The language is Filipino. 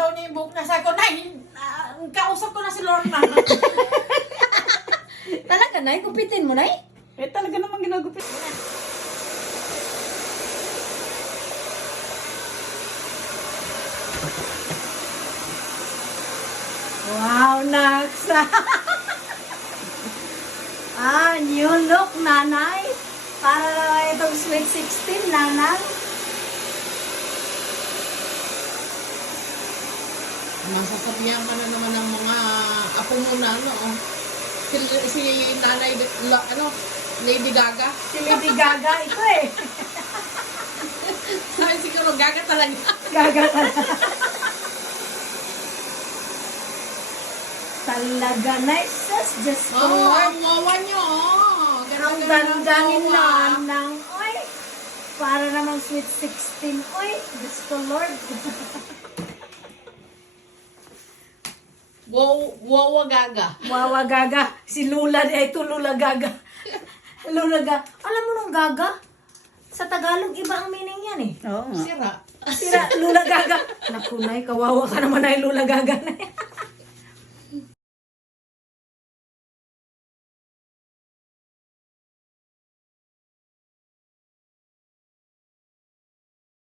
daw niya yung buhok niya. Sabi ko, Nay, kausap ko na si Lorna. Talaga, Nay? Kupitin mo, Nay? Eh, talaga namang ginagupit. Wow, Naksa! New look, Nanay. Para itong Sweet 16, Nanay. Masasabihan ka na naman ng mga apo mo na, ano, si Nanay, Lady Gaga. Si Lady Gaga, ito eh. Sabi siguro, Gaga talaga. Gaga talaga. Talaga, nice. That's just for Ang wawa niyo, oh. Ang dandanin na ng, oy, para namang Sweet 16, oy, that's the Lord. Wawa Gaga. Wawa Gaga, si Lula, ito Lula Gaga. Lula Gaga. Alam mo nung Gaga? Sa Tagalog, iba ang meaning yan eh. Oo nga. Sira. Sira, Lula Gaga. Naku, Nay, kawawa ka naman ay Lula Gaga na yan.